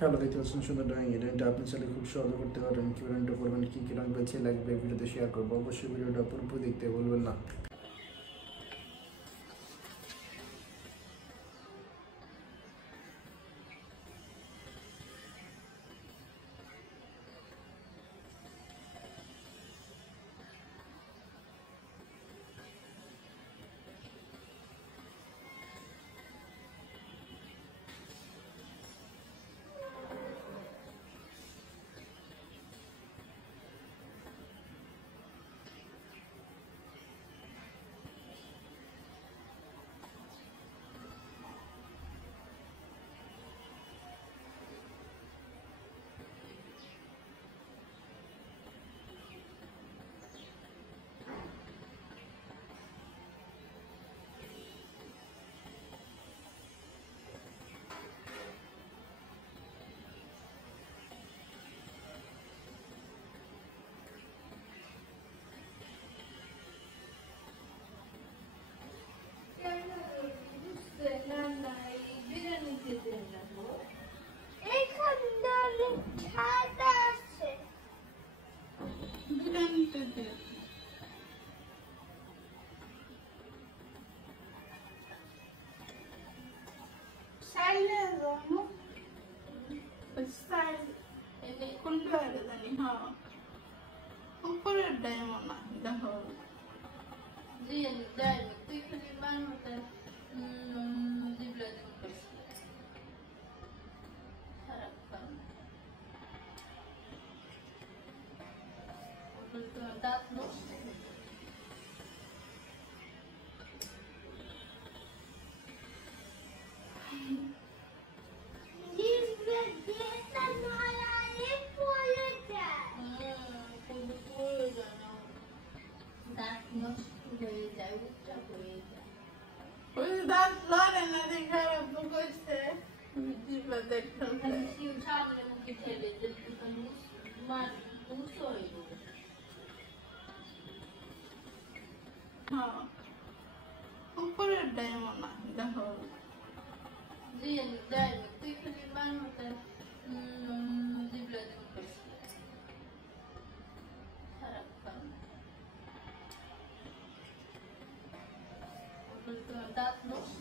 Hello, দেখতে পাচ্ছেন সুন্দর ড্রয়িং। এই ড্রয়িংটা আপনি চাইলে খুব সহজে করতে পারেন। কী ড্রয়িংটা করবেন, কী কী রঙ পেয়েছে লাগবে, ভিডিওতে শেয়ার করবো। অবশ্যই ভিডিওটা পুরোপুরি দেখতে ভুলবেন না। উপরের ডায়মন্ড দেখো তুই খালি বানাতে খারাপ কারণ দাঁত নষ্ট দাঁত লড়ে না দেখা করছে সামনে মুখে ঠেলে হ্যাঁ উপরের ডায়মন্ড দেখো তুই খালি বানাতে খারাপ কারণ দাঁত নষ্ট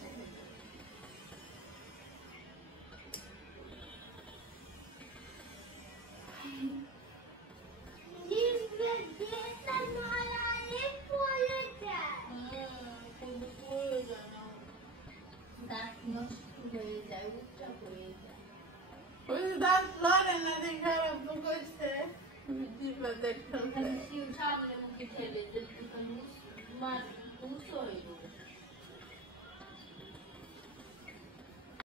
দাঁত নষ্ট হয়ে যায় উচ্চা হয়ে যায় দাঁত লড়ে না দেখা করছে সামনে মুখে ঠেলে মার